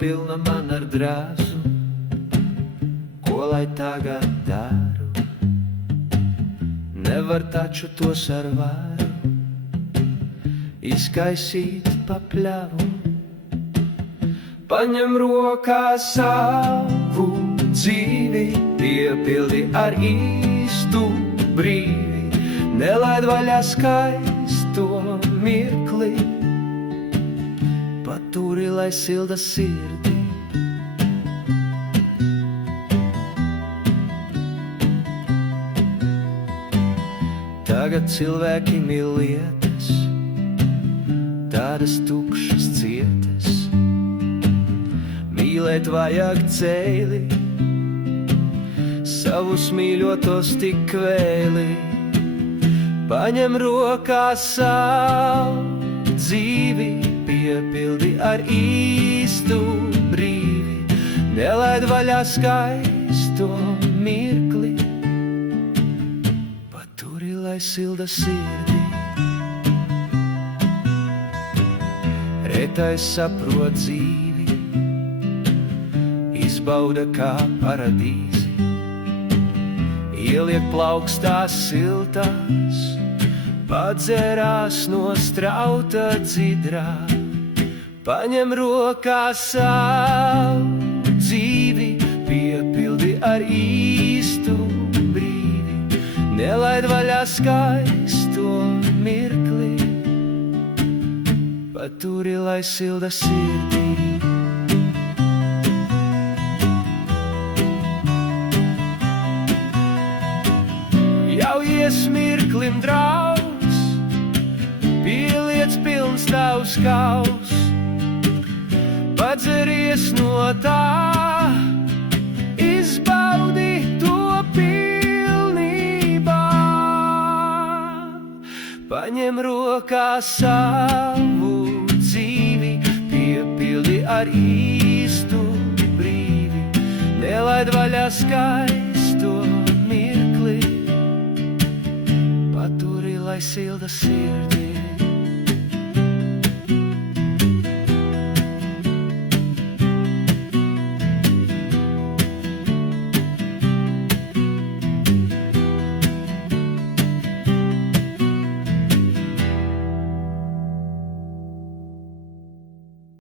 pilna man ar drēsu, ko lai tagad daru? Nevar taču tos ar varu izkaisīt pa pļavu. Paņem rokā savu dzīvi, piepildi ar īstu brīvi, nelaid vaļā skaisto mirkli, paturi, lai silda sirdi. Tagad cilvēki mīl lietas, tādas tukšas cietas. Mīlēt vajag ceļi, savus mīļotos tik vēli. Paņem rokā savu dzīvi, piepildi ar īstu brīvi, nelaid vaļā skaisto mirkli, paturi, lai silda sirdi. Retais saprot dzīvi, izbauda kā paradīzi, ieliek plaukstās siltās, padzerās no strauta dzidrā. Paņem rokā savu dzīvi, piepildi ar īstu brīvi, nelaid vaļā skaisto mirkli, paturi, lai silda sirdi. Ļaujies mirklim draus, pieliec pilns tavs kaus, padzeries no tā, izbaudi to pilnībā. Paņem rokā savu dzīvi, piepildi ar īstu brīvi, nelaid vaļā skaisto mirkli, paturi, lai silda sirdi.